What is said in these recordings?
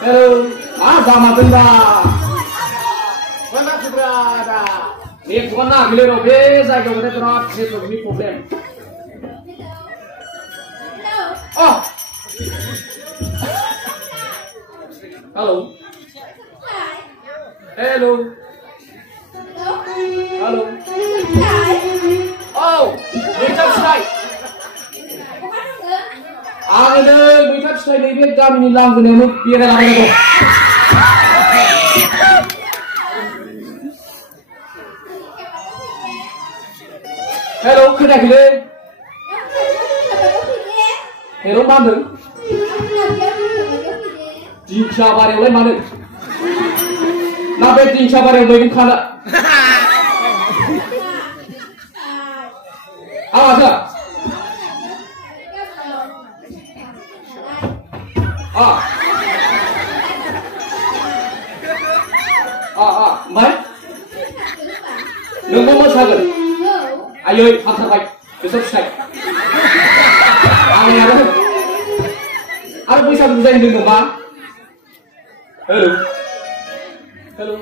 Halo, sama Mbak. Mana berada? Ini bukan lagi lho, bisa kita terus itu ini problem. Oh. Halo. Halo. Halo. Oh, Richard Strike. Ada Richard Strike ini kami nilang dengan biar ada itu. Hello, kena gile. Hello, mana? Di Sabari oleh mana? Nabe di Sabari oleh mana? Apa? Mai? Nunggu mau sabar. Ayo, hantar baik. Besok saya. Ada bisa berjalan dengan Bang? Halo. Halo.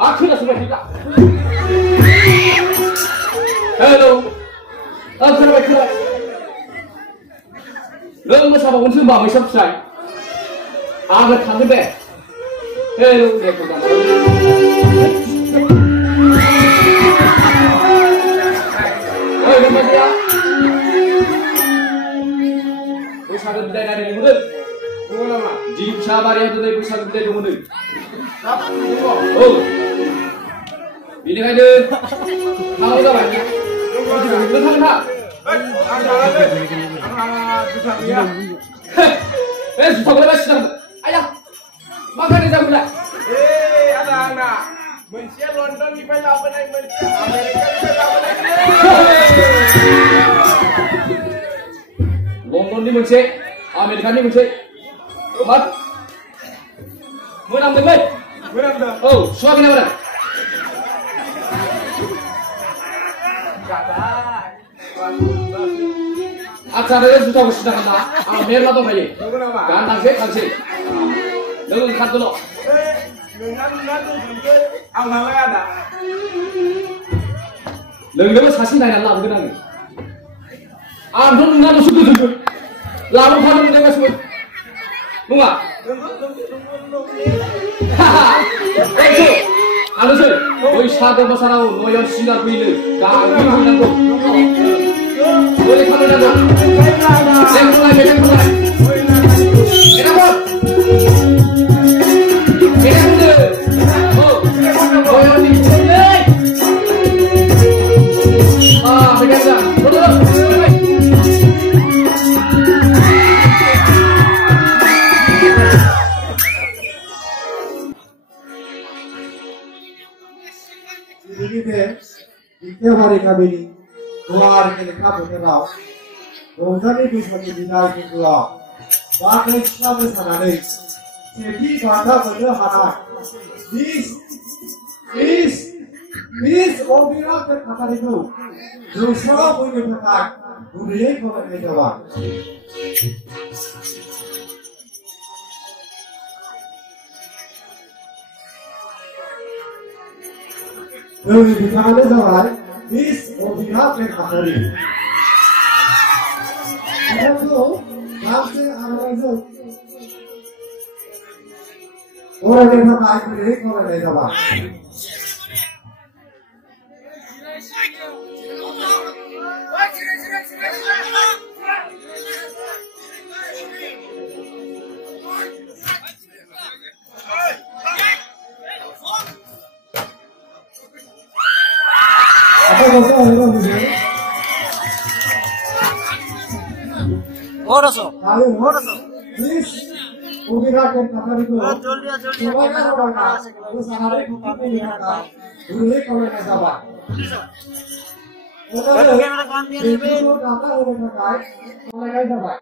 Aku sudah kita. Halo. Kenapa? Lo mau sama unsur Bang besok saya. Agak tanggung deh. Halo, Pusat bidai dari muda. Di Sabari itu dari pusat bidai dari muda. Oh, ini kan deh. Tahu tak banyak? Betul tak? Susah boleh masih tak? Ayah, makan ni sambil. Ada anak. Malaysia London ni banyak apa naik Malaysia. Amerika ni banyak apa naik. London ni Malaysia, Amerika ni Malaysia. Mat. Menang deh. Menang dah. Oh, suami nama dah. Kata. Acaranya sudah bersedang kan? Merah tu kaya. Kenapa? Gantang sih. Lalu kat dulu. Dengan tu juga awalnya ada. Lalu saksi nanya lah bukan lagi. Anda nunggu masuk tu. Lalu kalau kita masuk. Nunggu. Haha. Itu. Anu sih. Oi sadar masalah. Oi yang sinar pilih. Kami nunggu. Boleh kalau nunggu. Jangan mulai. Kenapa? hari kami ini keluar ke dekat berkerau, rongkani bismati dinai ke keluar, bagai Islam sanadai, jadi bangsa berdoa, bis orang ke kata itu, dosa punya berkat, budaya kau nak jawab. Lalu bicara soal bis orang ke kata itu. Itu nanti orang itu orang yang pakai budaya kau nak jawab. Please, ubirakan kata itu. Coba kalau nak, usahakan kita lihat. Dulu kalau nak sabar. Kalau itu kata orang pakai, kalau sabar.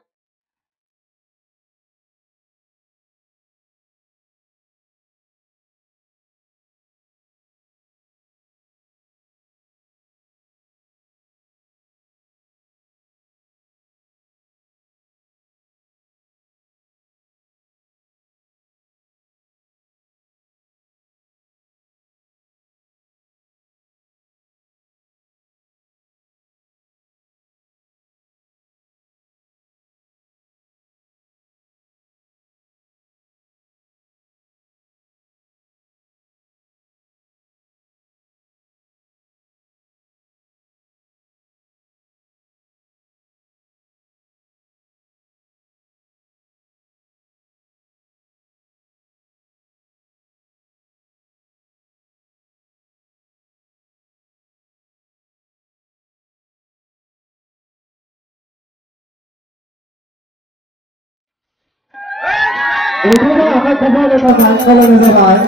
Bersama akan kembali datang kalau disabai.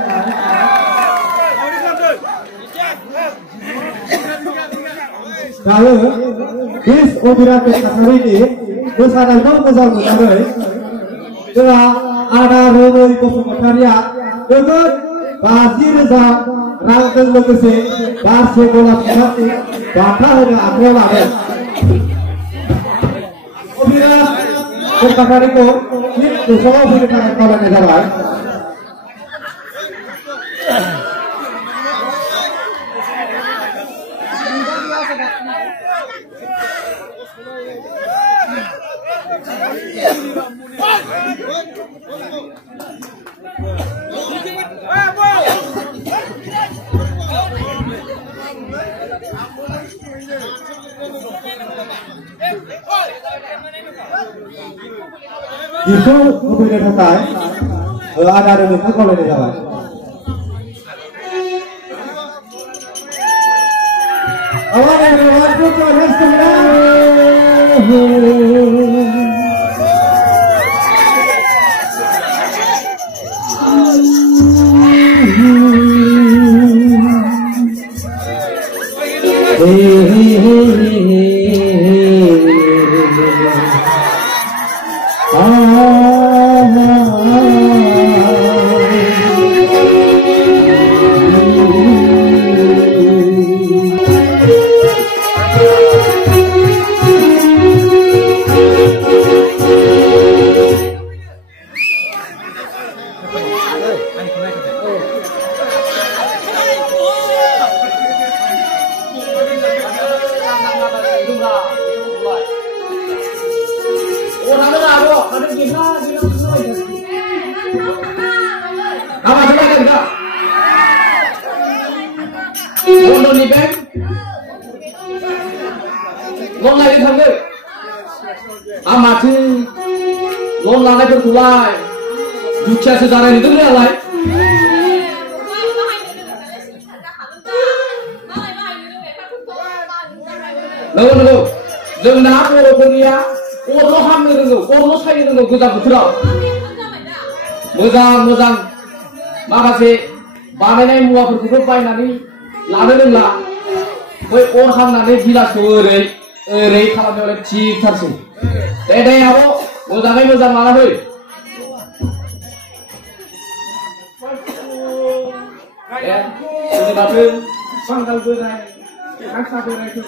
Lalu, bis Obiran Kesakari ini bersama mozaw menarik. Setelah ada Romo Kosomotaria dengan Basir Zam Rangkeng Lokasi Basir Bola Pihati Bata Hena Akhir Lada. Obiran Kesakari ko ini semua sudah sangat kalau disabai. Itu mobilnya selesai. Ada rebutan kalau di jalan. Awal yang berlaku proses sejarah itu dia lah. Lalu, जों दा बर'फोरनिया अरल' हामनो रोंगौ, अरल' सायनो रोंगौ गोजां बोथोराव। मोजां माखासे बानायनाय मुवाफोरखौबो बायनानै लानो रोंला। बै अर हांनानै गिलासखौ ओरै खालामनायावलाय थिगथारसै। दे आब' मोजाङै मोजां लाना फै। Bapak, pangkal berai, angsa berai itu,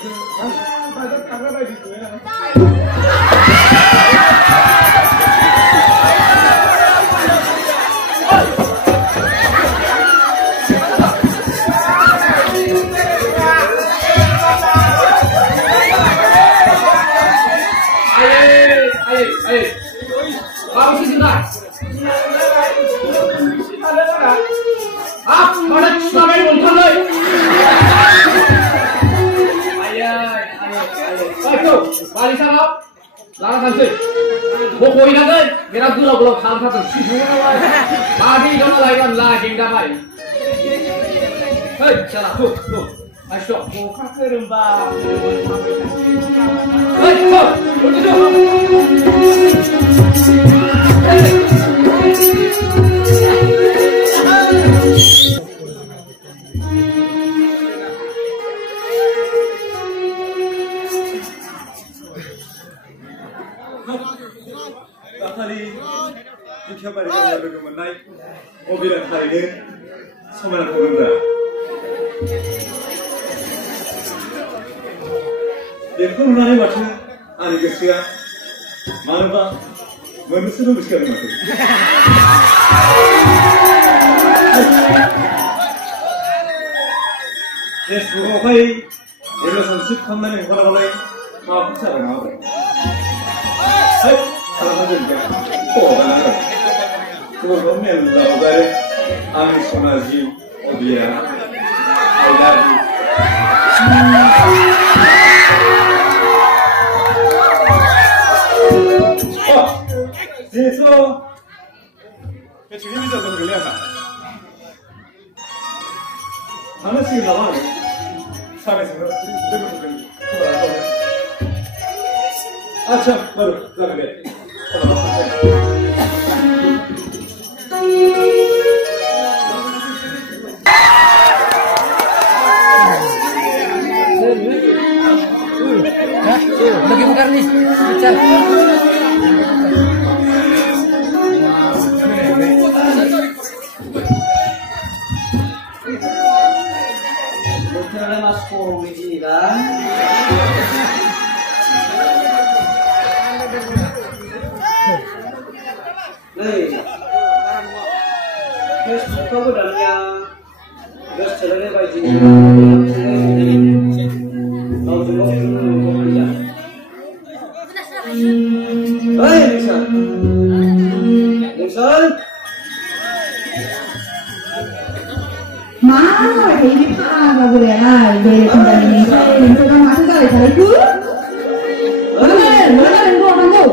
pada tanggal bayi itu ya. Ayo, kamu sih sudah. Mana sampai muncul lagi? Ayo, balik sana, langsung sih. Mau koin aja, kira gula kham satu sih. Mati jangan lagi nggak mari. Hei, salah tuh. Ayo, mau kerem bang. Hei, Kali kita berikan yang berkemenai mobil yang kali ini sama dengan pemuda. Dekor nari macam ani kesia, mana pak manusia tu bersikap macam. Yes, bukan kali dia langsung kamu ni bukan kali maaf saya nak. Hai. Alhamdulillah. Oh, benar. Tuhan melawat Amin Sonaji Odia. I love you. Oh, so. Kecil bisa bergerak. Mana sih lawan? Sampai sekarang belum bergerak. Acha, baru, jangan deh. Karlis, bicara. Bicara mas Boro ini kan. Nih, kamu dalamnya gas jalannya BAJWI. Tahu juga kerja. Hei, Nixon. Nixon. Mana ini apa boleh lah, boleh kembali ini. Saya sudah masuk kali saya itu. Mana yang gua kamu?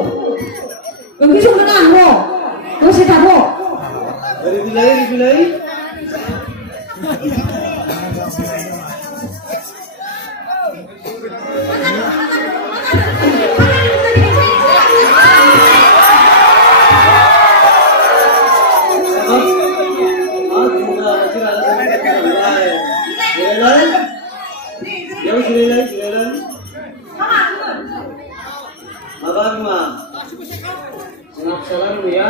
Kamu sudah kenal gua. Kamu siapa gua? Bilai. Abang mah, senang salam ya.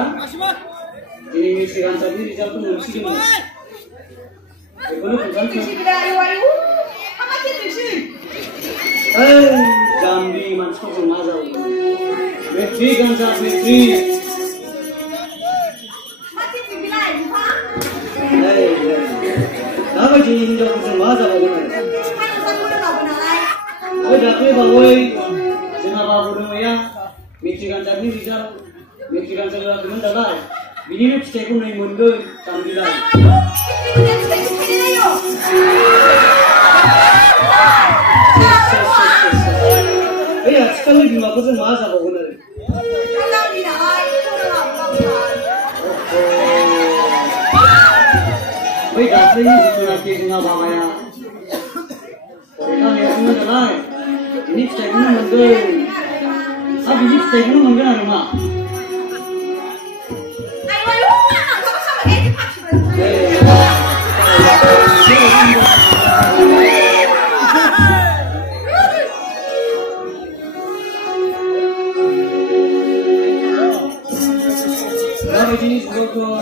Ini misiran tadi di jatuh musik ini. Ekonomi bukan sih. Jambi masuk ke mazal. Metri kan sah metri. Apa jadi ini jatuh ke mazal bagaimana? Oh jadi bawai, jenama Boro ya. Metri kan tadi di jatuh. Metri kan tadi lagi mendadak. Bini cek pun yang mundur tampilan. Iya, sekali di mana pun masa apa guna? Baik, asli itu nanti guna bawa ya. Orang yang semua jalan, ini cek pun mundur. Abi ini cek pun mundur rumah. Jenis botol,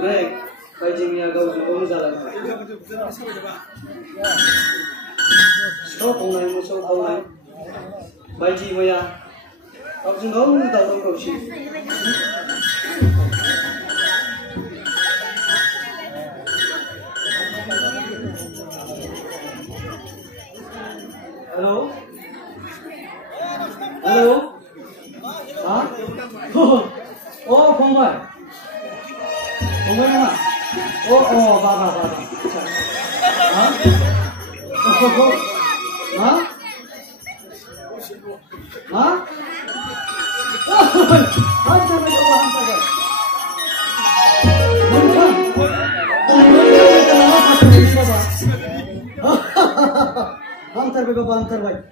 baik, bajunya kau suka jalan. Stop online, baju maya, kau jangan tahu kau sih. Halo, hah? Oh, Pongbai mana? Oh, Baba. Hah? Hah? Hantar baik.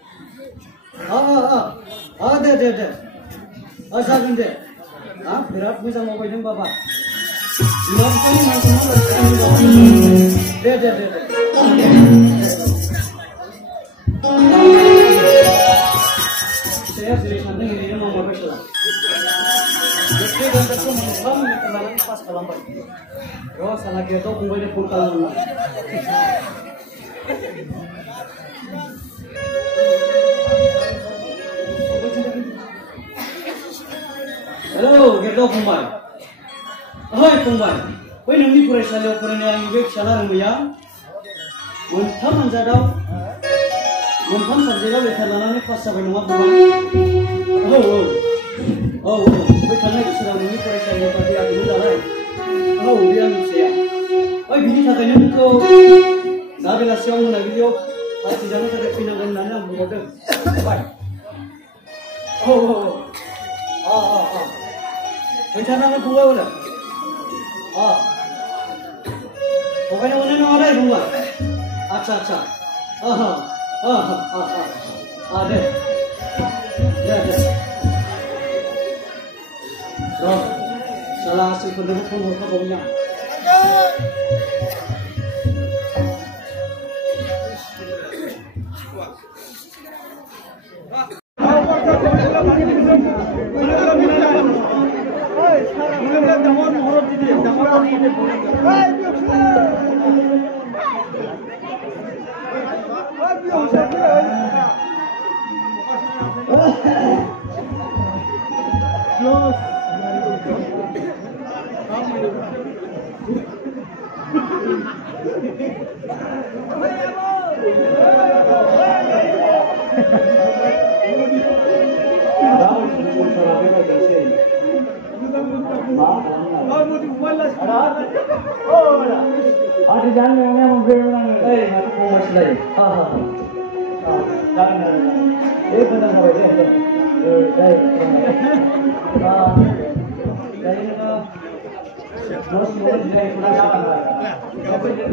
Deh. Asal deh. Berat bisa mau pinjam bapak. Deh. Saya serius nanti ini mau berpesan. Jadi dan tentu mengulang kenalan pas kelambat. Oh, salah kita kembali pun kalah. Halo, kita Pongbai. Hai Pongbai. Woi nanti purasali operan yang ibu salah rumia. Muntam anjadau. Muntam sarjala bethalan ni pas sampai rumah Pongbai. Oh. Bethalan itu sudah nanti purasali operan yang ibu salah. Oh, dia misia. Woi bini katanya itu. Nabi nasiong lagi dia. Pasti jangan ada pinangan nana muda. Bye. Oh. Rencana nak buat apa? Pokoknya mana ada buat. Acha. Ada. Roh, salah hasil penduduk pun punya. Ada jangan yang memberongan. Mati pun masih lagi. Jangan. Benar boleh deh. Dari itu, terus mulai dari pulang apa? Tapi dia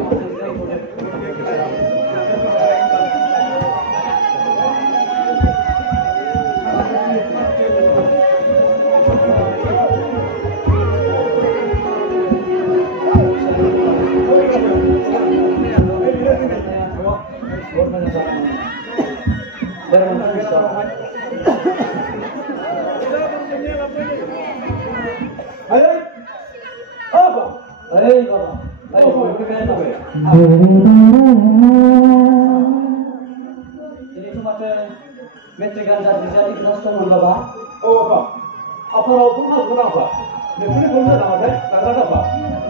jadi itu macam metrikan jadi kelas tahun berapa? Oh apa? Apa pernah berapa? Ini pernah ada tanggal apa?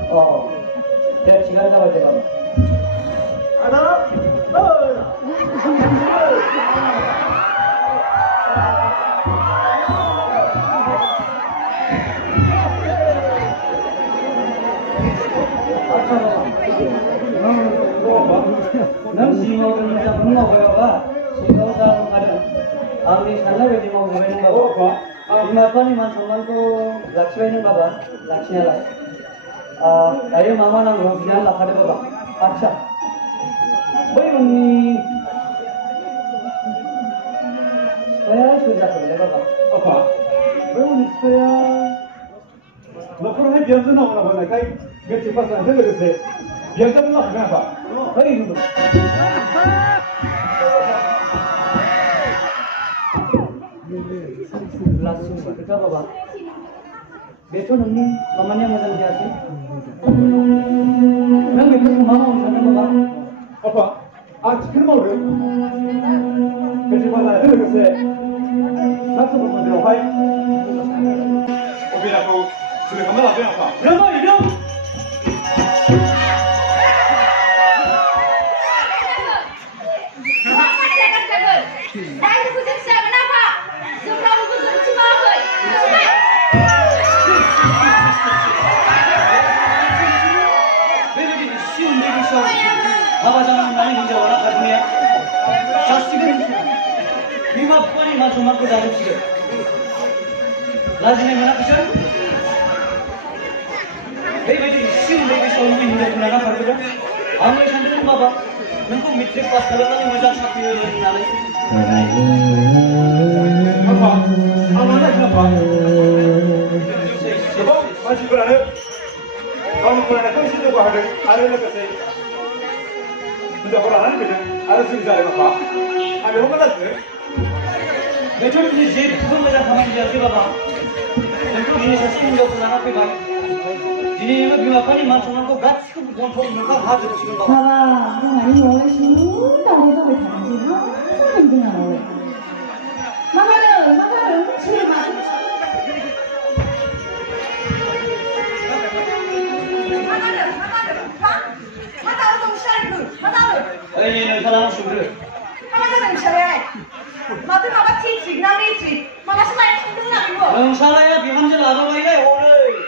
Oh, dia cikan apa coba? Ada. Nang siapa yang macam mana berapa? Siapa yang ada? Ambil sana beri mau beri berapa? Kenapa ni macam tu Lakshmi ni berapa? Lakshmi lah. Ayo mama nang rohnya lah ada berapa? Acha. Baik ni. Saya sudah kerja berapa? Apa? Baik saya. Lapor hai biasa nak mana kai? Gak cepat saja lagi. Biasa nak kenapa? Baik itu. Langsung kita berapa? Besok nanti mamanya macam biasa. Nang besok mama macam berapa? Apa? Chicken mau deh. Gak cepat saja lagi. Langsung berapa hai? Oke aku sudah kemana apa? Rabha hidup. Rabha jangan nanya hingga orang kerja. Saksikan. Bima pani macam mana kita harus sih? Lazimnya mana pisau? Hei, betul. Siapa yang pisau ini hingga mana kerja? Amai santai bapa. Nengko mitrik pas kalau kami macam sapi nalai. Apa? Amanah kenapa? Sebab masih berada. Kalau berada kan situ ada lagi saya. Sudah berada kan? Ada sini saya apa? Ada apa lagi? Betul ni jeep tu macam kami jadi bapa. Nengko ini sasi hingga mana pergi? Jadi ini bima pani macam mana ko gas ko kontrol mereka harus sih bapa. Mama, ini oleh sudah kita bertanya sih, apa pentingnya oleh? Mama sih mama. Ini kalau sudah. Salah ya, bihan je lada wajah oleh.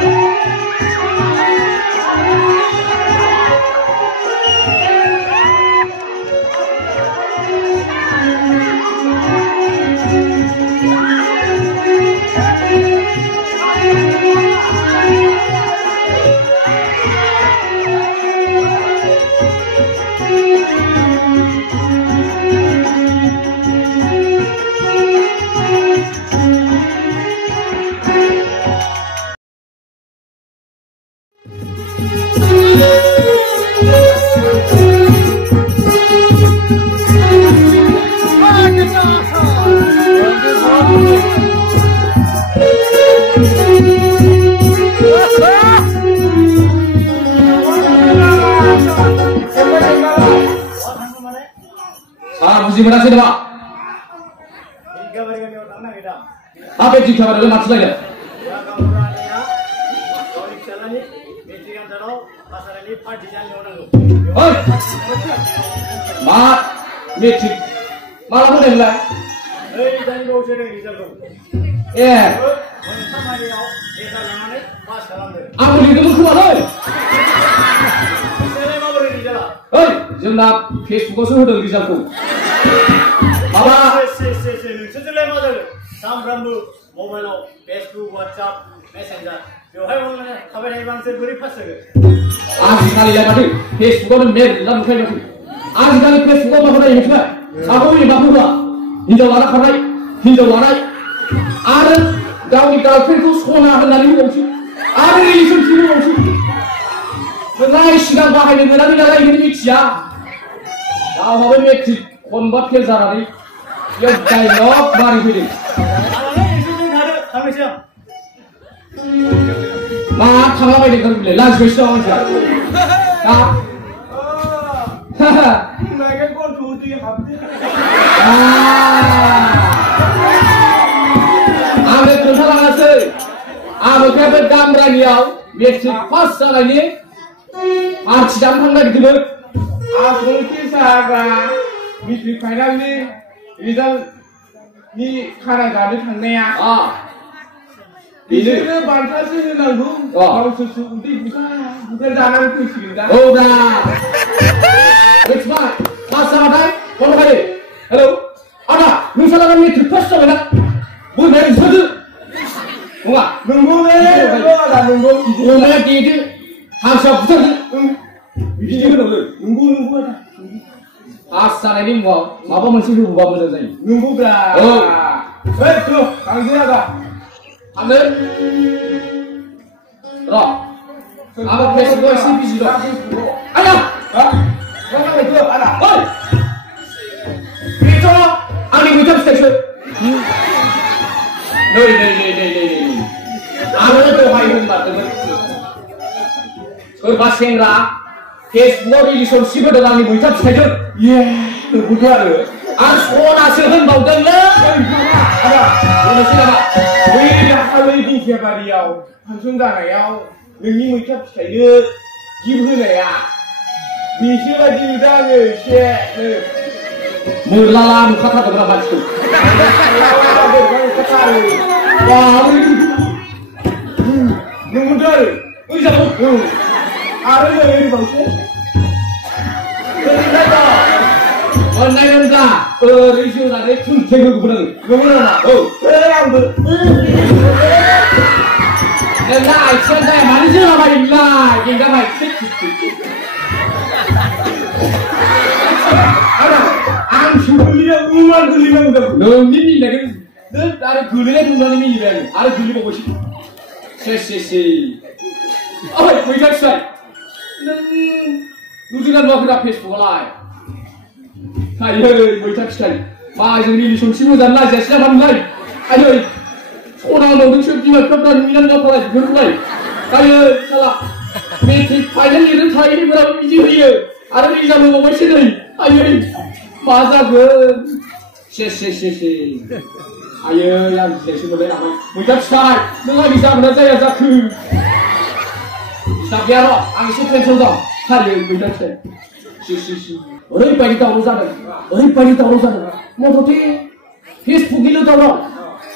Thank you. बुझि मोनासै नामा? apa yang dikhabar oleh maksud lagi? Oi, mak, metik, malah mau dengar? Aku lihat dulu kemana? Oi, jumlah Facebook sudah ada risalku. Apa? सामफ्रामबो मबाइलाव Facebook WhatsApp मेसेंजार बेवहाय माने थाबाय थायोबा नोंसोर बोरै पास जागोन आजिखालि माथो फेसबुकआवनो मेरला नुखायो माथो आजिखालि फेसबुकआव मा होनाय मिथिबाय साखौनि माखौबा हिनजाव लाना खारनाय हिनजाव लानाय आरो गावनि गार्लफ्रेन्डखौ सना होननानै बुंबावसै आरो रिलेसनशिप बुंबावसै नोंलाय सिगां बाहायनो मोनाखै नालाय बेखौनो मिथिया गावहाबो मेट्रिक खनबा फेल जानानै बेयाव डाइलग मारि फैदों मा थांलाबायदों kan बिलाय लाजिबायसो दं मानसिया दा नायगोन गन्थु दै हाबदों आंनो खोन्थालाङासै आमोखाया बे दामरानियाव मेट्रिक पास जानायनि पार्टि जानो थांनो नागिरदोंमोन आसलथे सारा मेट्रिक फाइनालनि रिजाल्टनि खाना जानो थांनाया बिसोरो बान्थासो होनांगौ गावसोरसो उदै बुखा जानानै फैसिगोन दा औ दा मिथिबाय पास जाबाथाय फन खायो हेलौ आदा नोंसालाय मेट्रिक पास जाबायना बोरमाया ओंखारदो नङा नंगौलै आदा नंगौ अमाया देदो हांसोआ बुथारदो बिदि होनांगौ नंगौ आदा पास जानायनि उनाव माबा मोनसे होबोबा मोजां जायो नंगौब्रा औ ओइ थ' थांसै आदा थांदो र' आं फेसबुकआव एसे बिजि दं आया मा खालामखो आदा ओइ बेथ' आंनि मैथा फिथाइसो नै आंनो दहाय होनमारदोंमोन सोरबा सेंग्रा फेसबुकआव रिलेसनशिप होदों आंनि मैथा फिथाइजों नंगौथ' आरो आं सनासो होनबावदोंलै आदा बुंनोसै नामा बै दाखालै दिंखियाबारियाव फांसन जानायाव नोंनि मैथा फिथाइनो गिफ्ट होनाया बेसो बायदि नुदों आङो एसे मोरलाला नुखाथारदोंब्रा मानसिखौ नंगौथ' आरो ओइ जाबाव आरो नै ओरैबावसो मोननायमोनब्ला ओरै जोनानै खुन्थें होगौमोन आङो नंगौ नामा औ आंबो नोंना आथिङानो जाया मानो जोलाबायो नोंलाय गेंगाबाय आं सोंलियाव उमान गोलैनांगौ नोंनि मिनिनायखौ नों आरो गोलैनाय नुनानै मिनिबाय आङो आरो गोलैबावबायसो से ओइ मैथा फिथाइ नों नुदोंना नुवाखैदा फेसबुकआवलाय आयै मैथा फिथाइ माजों रिलेसनशिप मोजां लाजियासै नामा नोंलाय आयै सना होनबावदोंसो बिमा बिफाफ्रा नुयोना नुवाखैलाय बेफोरखौलाय आयै साला मेट्रिक फाइनाल लिरनो थाहैनायफोराबो बिदि होयो आरो रिजाल्ट होबावबायसो नै आयै मा जागोन से आयै आं गिनायसो मोनलाय लांबाय मैथा फिथाइ नों आंनि जागोन ना जाया जाखो हिसाब गैया र' आं एसे टेनसन दं आयै मैथा फिथाइ ओरैबायदि दावराव जादों मथथे फेसबुकनिल' दावराव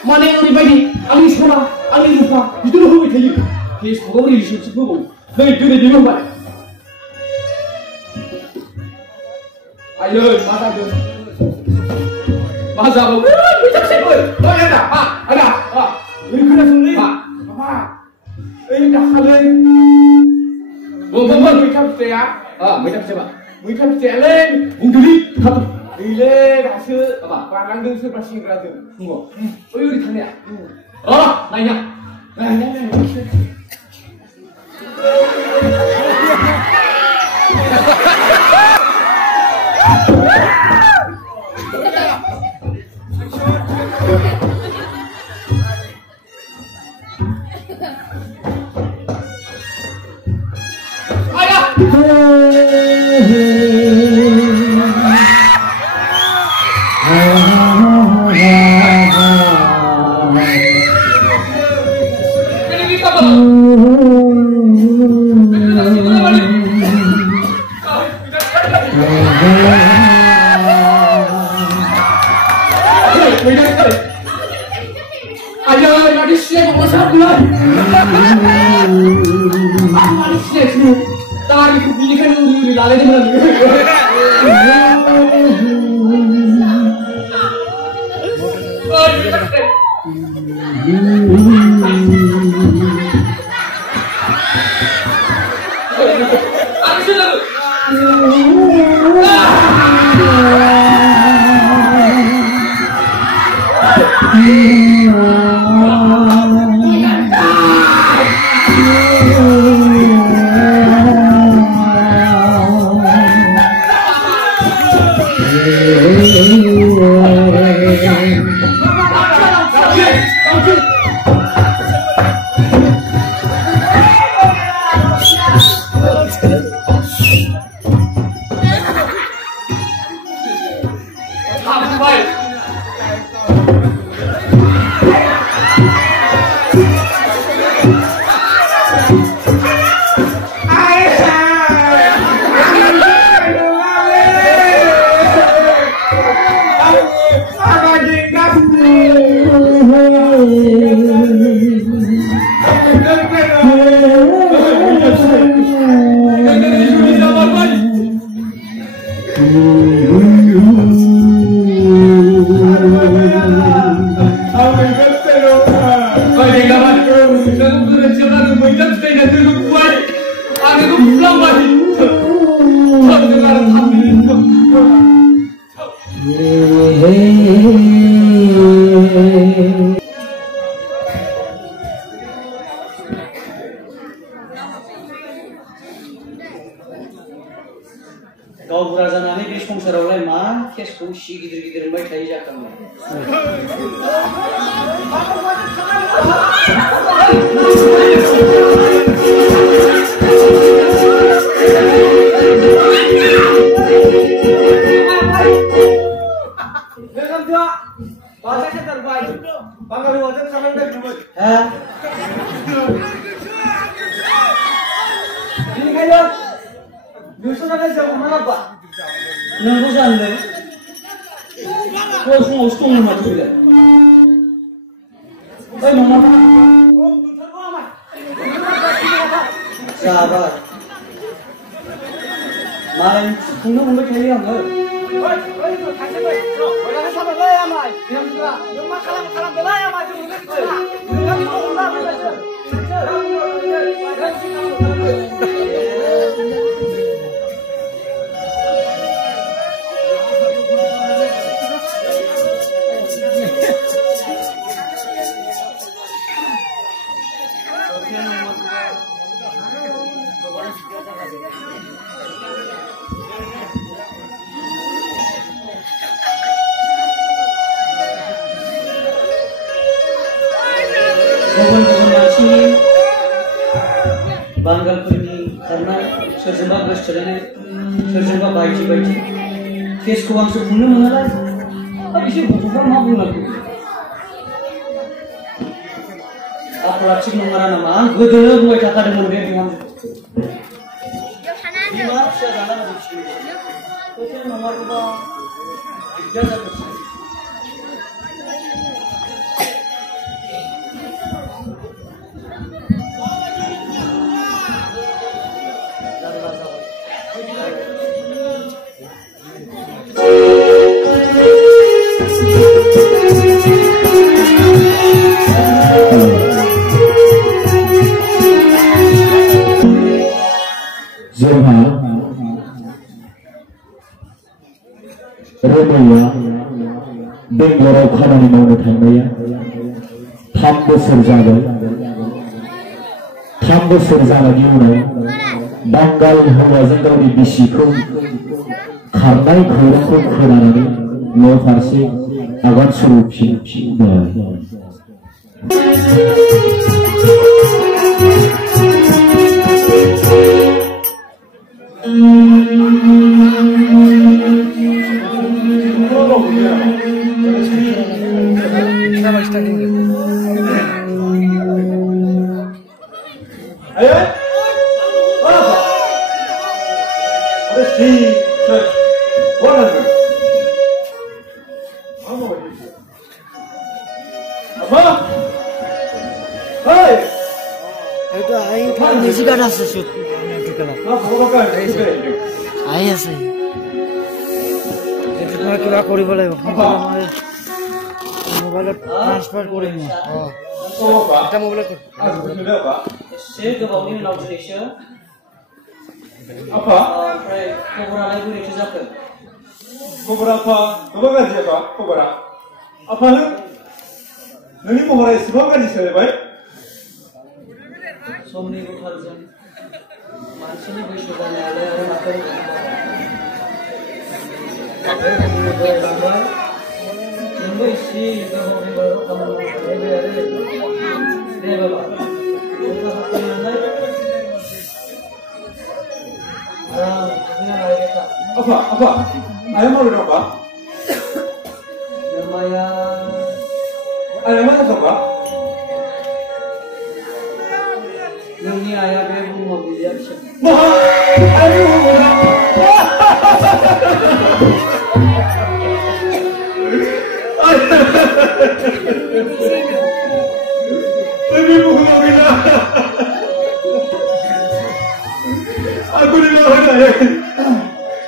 माने ओरैबायदि आंनि सना आंनि रुफा बिदिनो होबाय थायो फेसबुकआव रिलेसनशिप होबावो नै दिनै बेबो होबाय आयै मा जागोन मा जाबावगोन मैथा फिथाइफोर ओइ आदा ओरै खोनासंलै माबा ओइ दाखालै बुं मैथा फिथाइया मैथा फिथाइया मैथा फिथाइयालै बुंदोलै थाब गैले दासो बारलांदों सोरबा सेंग्राजों बुंगौ ओइ ओरै थांनाया नायना Tarik kupingnya kan uri lalai dia mana? Kau berasa nani di sponsor oleh mah, kes pusi gilir-gilir baik saya jakan. Welcome to bahasa terbaik. Bangga wajan sama dah jumpa. Ini kayak Yusuf ada jauh mana pak? Nunggu sande. Kau semua ustung mati dah. Hei mama. Sabar. Malam tunggu mungkin kali yang ber. Kawan-kawan masih bangga pergi karena sejumlah restoran, sejumlah baji-baji. Kes kuang sepunya mengalah, habis itu bukan mampu lagi. Apa lagi mengarah nama? Gue dulu gue cakap dengan dia dengan. Gimana sih jalan habis ini? Itu nomor kita tiga satu. Rabha Boro खामानि मावनो थांनाया 3 बोसोर जाबाय 3 बोसोर जानायनि उनाव बांगाल हौवाजों गावनि बिसिखौ खारनाय खौरांखौ खोनानानै न' फारसे आगान सुरफिनबाय Itu aing kan juga ada sesuatu. sekolah. Ayah sih. Itu cuma kita kori boleh. Mobile transfer kori ni. Oh. Kita mobile tu. Saya ke bawah ni nak Malaysia. Apa? Kobra lagi ni tu zakar. Kobra apa? Kobra gaji apa? Kobra. Apa lu? Nani kobra sebab gaji saya baik. Somni ko khaljan. Mansini bishwa ni ada orang makan. Tunggu isi itu orang baru kamu ada. Deh bapa. Kita apa yang ada? Ini lagi kita. Apa? Ayam mau berapa? Namanya. Ayam mana apa? Ini ayah bebu mobil dia. Ayam mana? Ini bukan mobil. Aku ni nak ada.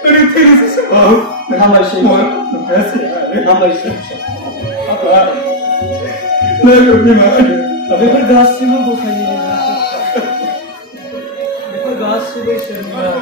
Ini terus semua. Nama siapa? Nama siapa? Apa? Lalu ni mana? Tapi pergas semua bukan ini. Pergas semua semua.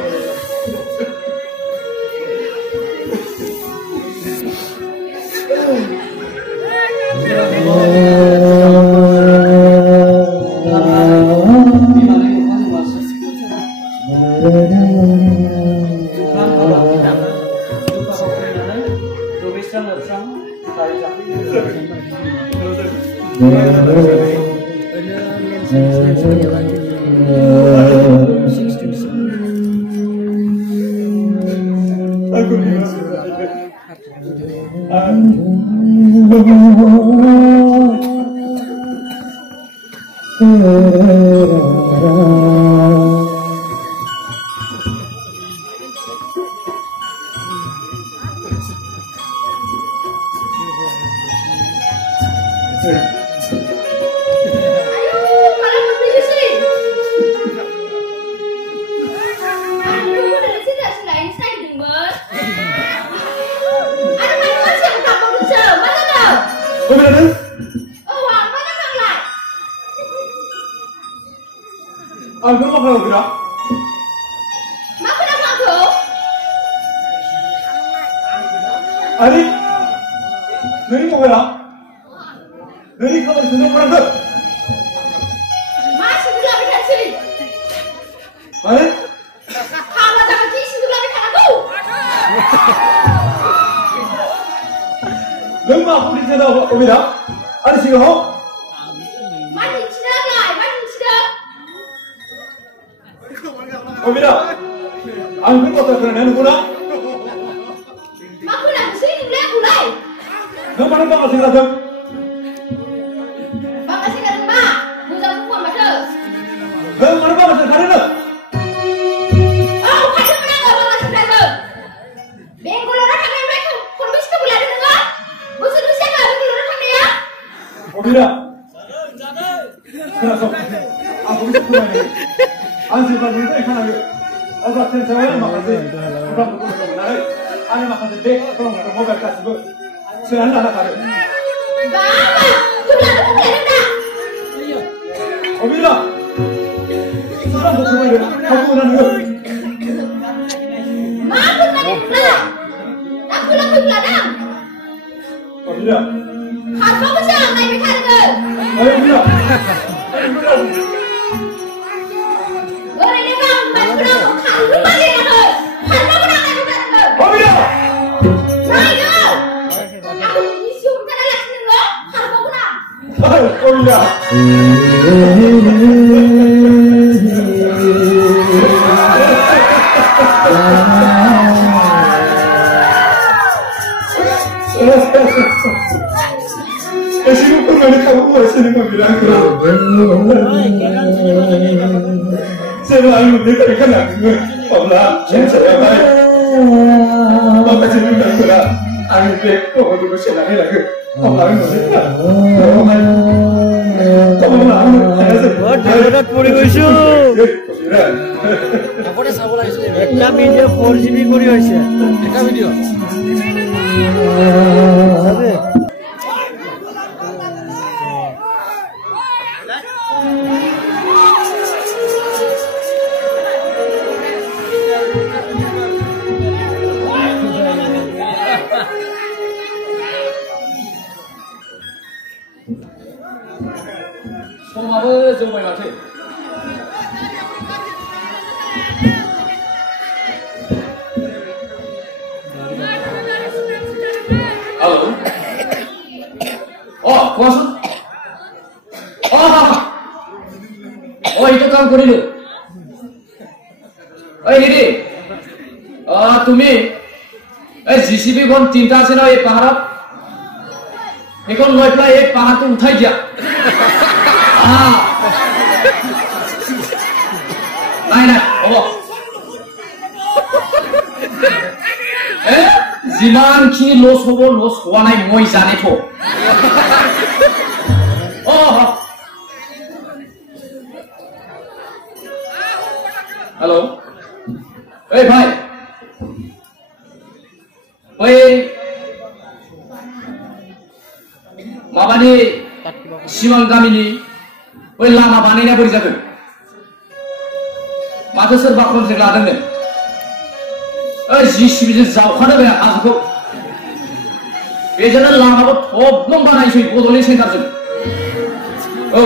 Aku mau kalau gerak. Mak kenapa aku? Ani, nani mau gerak? Nani kau di sana kurang tak? Mak sudah berkat sini. Ani, Kamu jangan kisi sudah berkat aku. lama aku di sana kau gerak. Ani sih kau? Mati sudah lah, mati sudah. Kau gerak. Aku kau tak kena nani guna. Mak aku nak sini mulai. Nama nama kau sih datang. Mak kasih kat mak. Mudah bukan macam. Nama nama kau sih kena nak. Oh, macam mana kau masih berada? Bengkulu orang kami mereka, kau mesti boleh ada dengar. Musuh Rusia kau bengkulu orang kami ya. Kau gerak. Kenapa? Aku bisa pulang ni. Anjir balik itu ikan lagi. Aku akan saya makasih. Kurang betul benar. Ani makasih dek. Kalau nggak mau berkas bu. Silakan ada kali. Bapa, kau bilang aku boleh dengar. Kau bilang. Kurang betul benar. Kau pulang dulu. Mak aku tak dengar. Aku lalu beladang. Kau bilang. Kau mesti naik berkat dengar. Ayo bilang. Ayo bilang. Orang ni bang, macam mana kau lu balik dengar. Kau nak naik berkat dengar. Kau bilang. Naik dengar. Aku isu tak ada lagi dengar. Kau nak. Ayo kau bilang. Esok pun ada kamu masih ni kau bilang kerana. Saya mahu memberi ikan aku. Allah, saya baik. Bapa saya bilang kerana. Aku dek, kau dulu saya lagi lagi. Allah, aku dek. ঢেউৰত পৰি গৈছো একটা ভিডিঅ' 4GB কৰি হৈছে এটা ভিডিঅ' समाबो जौबाय माथो Halo. Oh, kosan. Oh, itu kamu kuri lu. Ini. Tumi. GCB kon tinta se na ye pahar. Ekon loitla ye pahar tu uthai dia. Naik. Oh. जिमान खिनि लस होबो लस होवानाय मय जानेथ' हेलो ओइ भाई ओइ माबानि सिमां गामिनि ओइ लामा बानायनाया बोरै जागोन माथो सोरबा कन्ट्रेक्ट लादोंनो GCBजों जावखानो बे हाजोखौ बेजोंनो लामाखौ थब्लं बानायसै बड'लेण्ड सेन्टारजों औ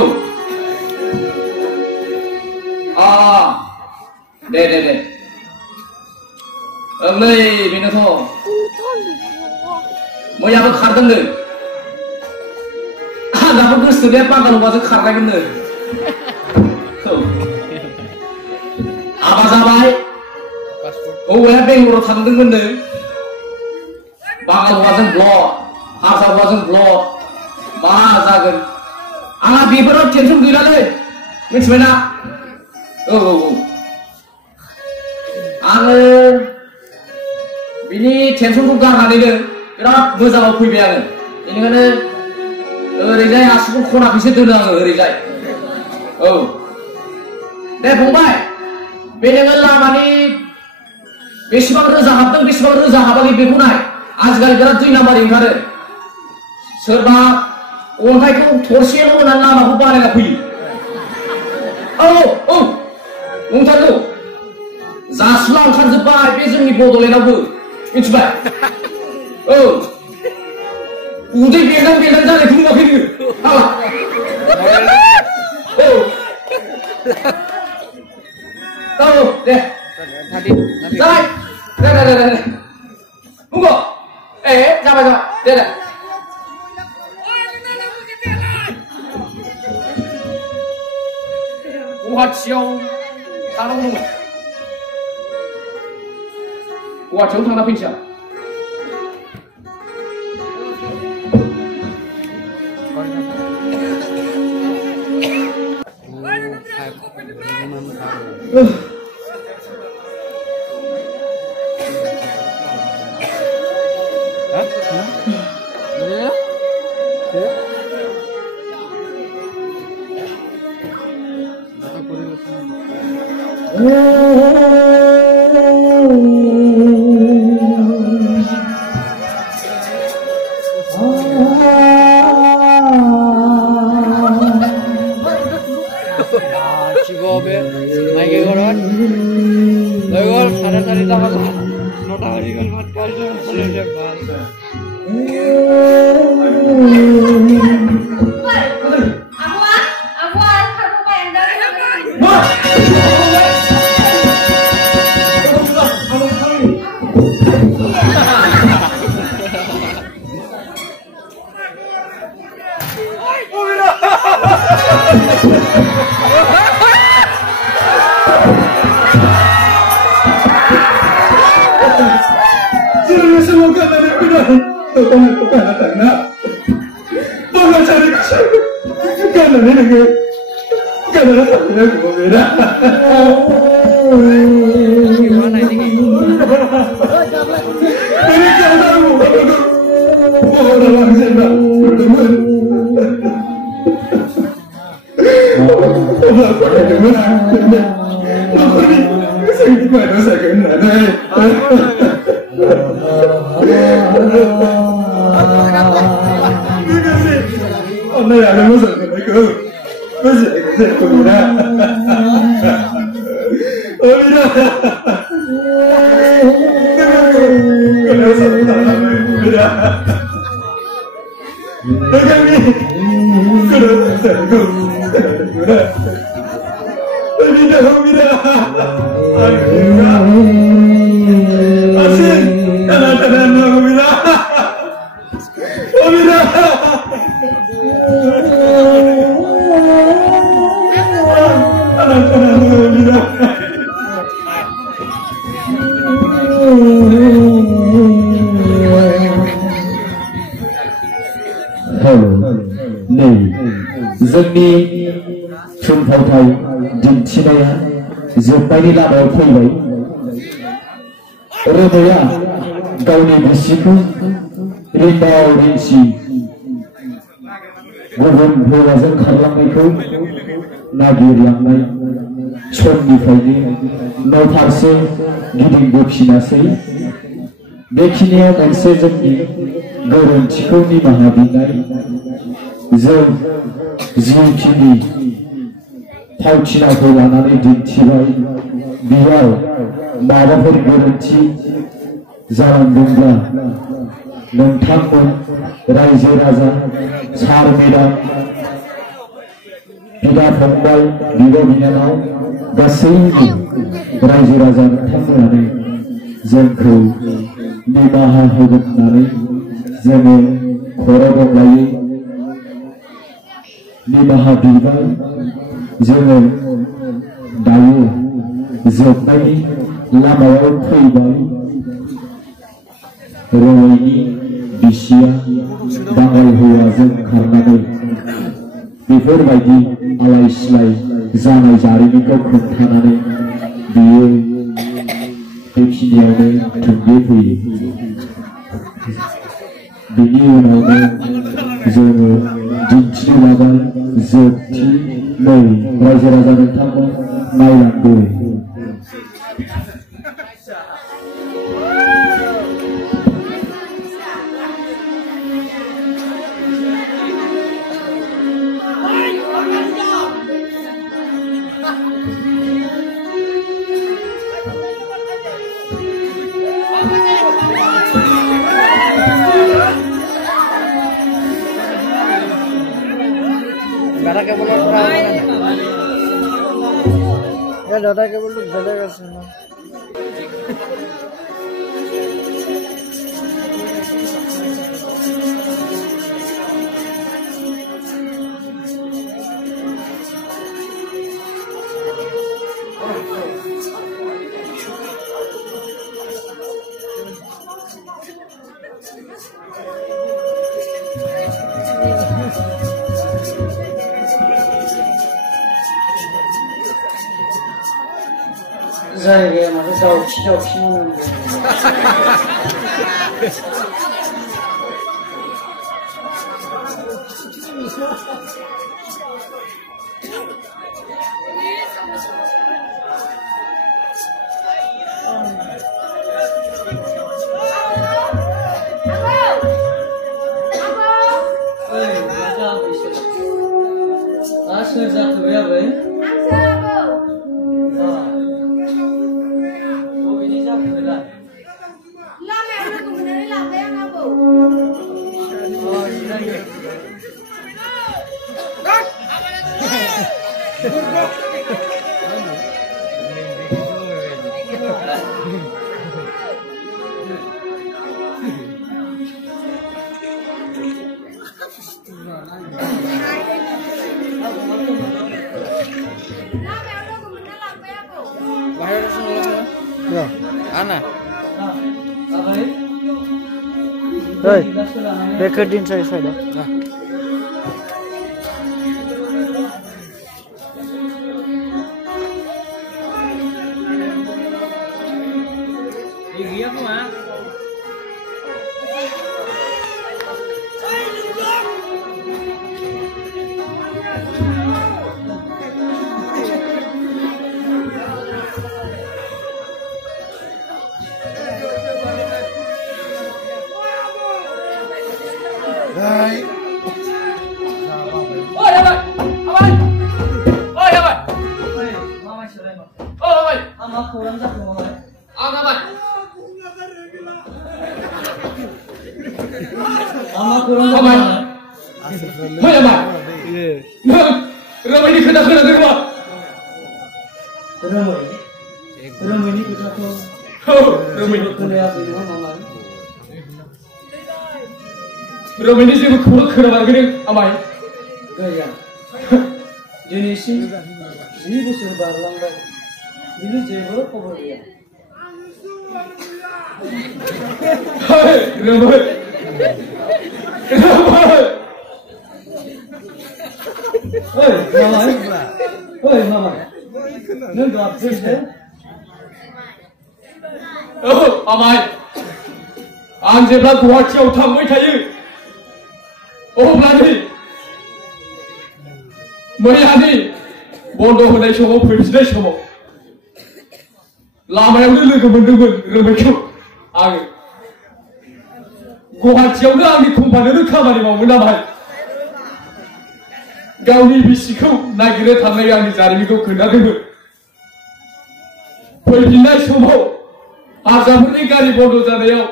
दे ओंलै बेनोथ' मैयाबो खारदोंनो दाबो गोसोथोनाया बागानबाजों खारनायमोननो हाबा जाबाय औवाया बेंगलराव थांदोंमोननो बागान औवाजों ब्लक हारसा औवाजों ब्लक मा जागोन आंहा बेफोराव टेनसन गैलालै मिथिबायना औ आङो बिनि टेनसनखौ गारनानैनो बिराद मोजाङाव फैबाय आङो बेनिखायनो ओरैजाय आसिखौ खनाखैसो दोनो आङो ओरैजाय औ दे फंबाय बे नोङो लामानि बेसेबां रोजा हाबदों बेसेबां रोजा हाबाखै बेखौ नाय आजिखालि बिराद 2 नाम्बार ओंखारो सोरबा अन्थाइखौ थरसेल' होनानै लामाखौ बानायना फैयो औ नंथारगौ जासुला ओंखारजोब्बाय बे जोंनि बड'लेण्डआवबो मिथिबाय औ उदै बेरदां जानायखौ नुवाखै नोङो हाला औ दे जाबाय दे बुंगो जाबाय दे गुवाहाटियाव थांनांगौ दङ गुवाहाटियाव थांना फैनोसै आं Mana sakit nana? Hôm nay là nó giận cái cơ, nó giận cái giận của mình ra. Ôi đi ra. Nó giận cái ra. Nó cái gì? Cái đó giận của ra. Ôi đi ra không đi ra. Asyik, tanan không đi ra. Không đi ra. जोंनि थुनफावथाय दिन्थिनाया जोबनायनि लामायाव फैबाय। रमाया गावनि बिसिखौ रिन्दाव रिन्सि गुबुन हौवाजों खारलांनायखौ नागिरलांनाय समनिफ्रायनो न' फारसे गिदिंबोफिनासै। बेखिनियाव मोनसे जोंनि गोरोन्थिखौ निमाहा बिनाय। जों जिखिनि फावथिनाखौ लानानै दिन्थिबाय बेयाव माबाफोर गोरोन्थि जालांदोंब्ला नोंथांमोन रायजो राजा सार मेडाम बिदा फंबाय बिब' बिनानाव गासैबो रायजो राजा नोंथांमोनानो जोंखौ निमाहा होगोन होननानै जोङो खर' गंलायै निमाहा बिबाय। जोङो दायो जोबनायनि लामायाव फैबाय। रमायनि बिसिया बाङाल हौवाजों खारनानै बेफोरबायदि आलाय सिलाय जानाय जारिमिनखौ खोन्थानानै बियो बेखिनियावनो थुंगे फैयो। बिनि उनावनो जोङो दिन्थिनो लाबाय जोबथिनै रायजो राजा नोंथांमोन नायलांदो। Ya dada केवल तो ददा का सुना जायगाया माने दावखि दावखि नांगौ सोर जाखो आबै बबेनि जाखो बेलाय लामायाव लोगो मोननानै लांबाय आं आबौ Ana. Hei, deketin saya dah. Nah. Gigi aku mah. khauran jaku mamai. Mamai. Ama khauran jaku Mamai. mamai. Hei Mamai. Ramai ni kena dengar. Ramai ni kita tu. Ramai ni. Kena apa ni mamai? Ramai ni sih kena bagini Mamai. Gaya. Jenisnya 10 bosor barlang. Ini jebol cover dia. Hei Ramai. Ramai. Oi mamai. Neng tu apa sih? Mamai. An जेब्ला गुवाहाटियाव थांबाय थायो अब्लानि मैयानि बन्द होनाय समाव फैफिननाय समाव लामायावनो लोगो मोनदोंमोन रोमैखौ आङो गुवाहाटियावनो आंनि कम्पानियावनो खामानि मावोमोन नामाय गावनि बिसिखौ नागिरनो थांनाय आंनि जारिमिनखौ खोन्थादोंमोन फैफिननाय समाव हारसाफोरनि गारि बन्द जानायाव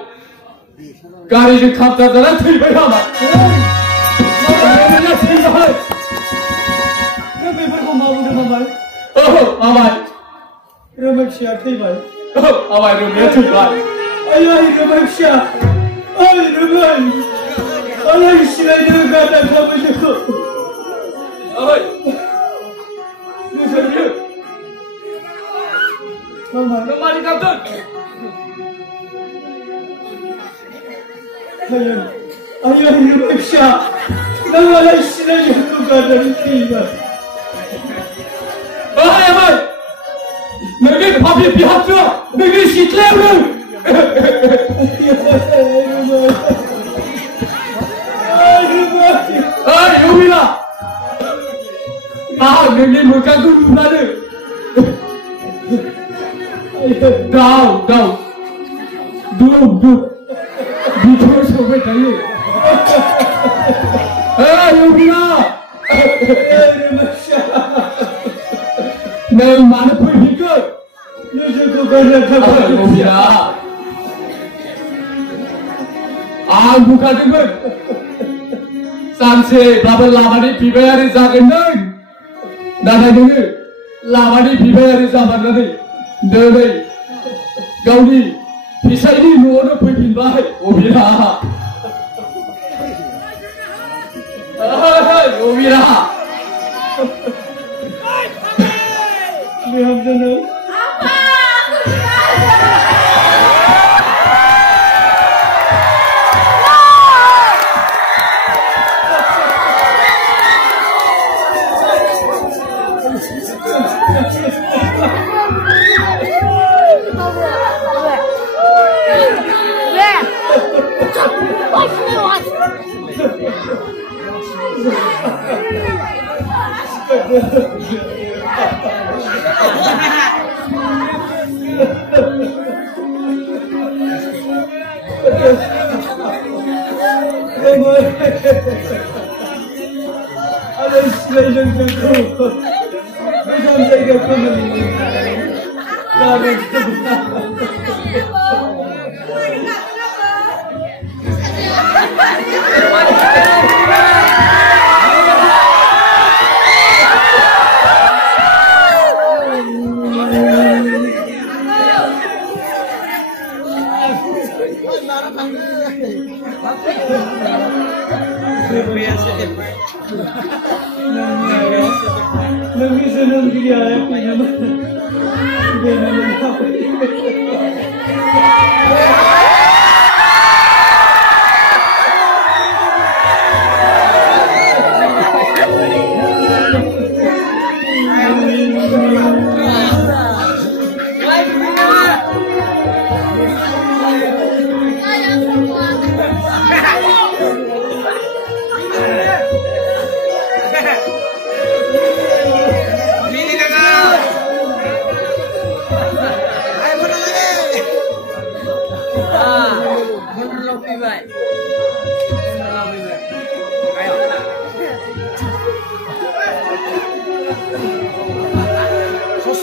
गारिजों खाबजाजाना थैबाय नामा थैबाय Neng beberapa mau dah mamai. Mamai. Ramai siapa theibai? Mamai rumahnya theibai. Ayo ramai siapa? Ay ramai. Alai silai dengan kata kamu jago. Mamai. Ni serius. Mamai. Mamai di kantor. Ayo ramai siapa? Nang alai silai dengan kata theibai. Mamai. Nagi papi pihak tu. Nagi siklem tu. Ay, Yumila. Nagi muka tu mana? Down. Duduk. Bicara sampai tadi. Yumila. Nang mana pergi ke? Jago kerja kamu. Yumila. Bukan dengar. Sanse, bapa lama ni pibaya zagan nang. Nada dengar. Lama ni pibaya zagan nang. Dengar. Kau ni pisai ni nuana pergi bahai. Yumila. Yumila. Lihat dulu. Ada istilah yang terkenal. Bukan jaga kembali. Kami Nami senang dia ya punya mana? Dia nak apa? Sos